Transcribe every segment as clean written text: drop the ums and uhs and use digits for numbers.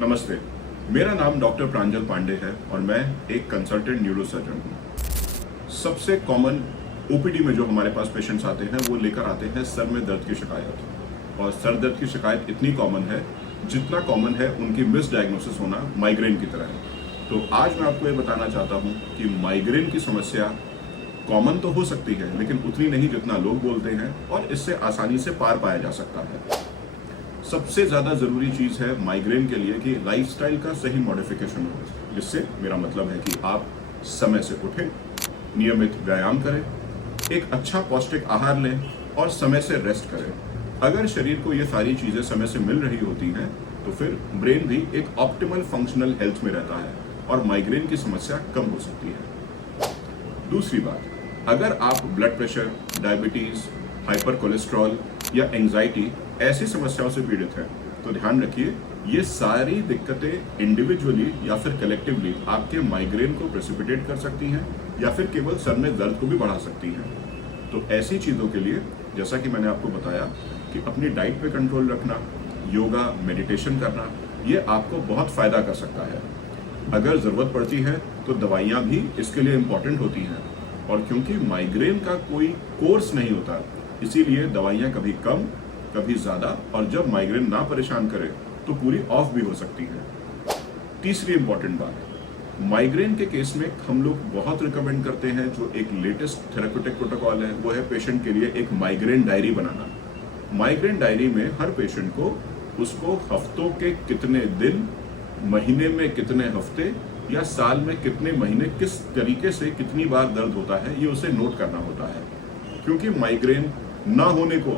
नमस्ते, मेरा नाम डॉक्टर प्रांजल पांडे है और मैं एक कंसल्टेंट न्यूरोसर्जन हूँ। सबसे कॉमन ओपीडी में जो हमारे पास पेशेंट्स आते हैं वो लेकर आते हैं सर में दर्द की शिकायत। और सर दर्द की शिकायत इतनी कॉमन है जितना कॉमन है उनकी मिस डायग्नोसिस होना माइग्रेन की तरह है। तो आज मैं आपको ये बताना चाहता हूँ कि माइग्रेन की समस्या कॉमन तो हो सकती है लेकिन उतनी नहीं जितना लोग बोलते हैं और इससे आसानी से पार पाया जा सकता है। सबसे ज्यादा जरूरी चीज है माइग्रेन के लिए कि लाइफस्टाइल का सही मॉडिफिकेशन हो, जिससे मेरा मतलब है कि आप समय से उठें, नियमित व्यायाम करें, एक अच्छा पौष्टिक आहार लें और समय से रेस्ट करें। अगर शरीर को ये सारी चीजें समय से मिल रही होती हैं तो फिर ब्रेन भी एक ऑप्टिमल फंक्शनल हेल्थ में रहता है और माइग्रेन की समस्या कम हो सकती है। दूसरी बात, अगर आप blood pressure, diabetes, hyper cholesterol या एंजाइटी ऐसी समस्याओं से पीड़ित हैं तो ध्यान रखिए, ये सारी दिक्कतें इंडिविजुअली या फिर कलेक्टिवली आपके माइग्रेन को प्रेसिपिटेट कर सकती हैं या फिर केवल सर में दर्द को भी बढ़ा सकती हैं। तो ऐसी चीज़ों के लिए जैसा कि मैंने आपको बताया कि अपनी डाइट पे कंट्रोल रखना, योगा, मेडिटेशन करना, ये आपको बहुत फ़ायदा कर सकता है। अगर ज़रूरत पड़ती है तो दवाइयाँ भी इसके लिए इम्पॉर्टेंट होती हैं और क्योंकि माइग्रेन का कोई कोर्स नहीं होता इसीलिए दवाइयाँ कभी कम कभी ज़्यादा और जब माइग्रेन ना परेशान करे तो पूरी ऑफ भी हो सकती है। तीसरी इंपॉर्टेंट बात, माइग्रेन के केस में हम लोग बहुत रिकमेंड करते हैं जो एक लेटेस्ट थेरेप्यूटिक प्रोटोकॉल है वो है पेशेंट के लिए एक माइग्रेन डायरी बनाना। माइग्रेन डायरी में हर पेशेंट को उसको हफ्तों के कितने दिन, महीने में कितने हफ्ते या साल में कितने महीने किस तरीके से कितनी बार दर्द होता है ये उसे नोट करना होता है, क्योंकि माइग्रेन ना होने को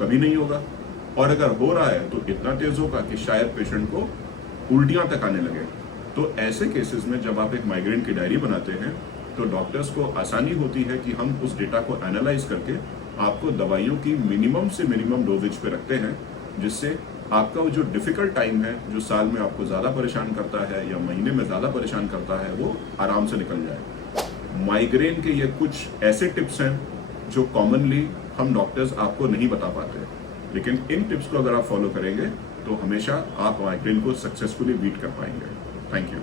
कभी नहीं होगा और अगर हो रहा है तो इतना तेज होगा कि शायद पेशेंट को उल्टियां तक आने लगे। तो ऐसे केसेस में जब आप एक माइग्रेन की डायरी बनाते हैं तो डॉक्टर्स को आसानी होती है कि हम उस डेटा को एनालाइज करके आपको दवाइयों की मिनिमम से मिनिमम डोजेज पे रखते हैं, जिससे आपका वो जो डिफिकल्ट टाइम है जो साल में आपको ज़्यादा परेशान करता है या महीने में ज़्यादा परेशान करता है वो आराम से निकल जाए। माइग्रेन के ये कुछ ऐसे टिप्स हैं जो कॉमनली हम डॉक्टर्स आपको नहीं बता पाते, लेकिन इन टिप्स को अगर आप फॉलो करेंगे तो हमेशा आप माइग्रेन को सक्सेसफुली बीट कर पाएंगे। Thank you.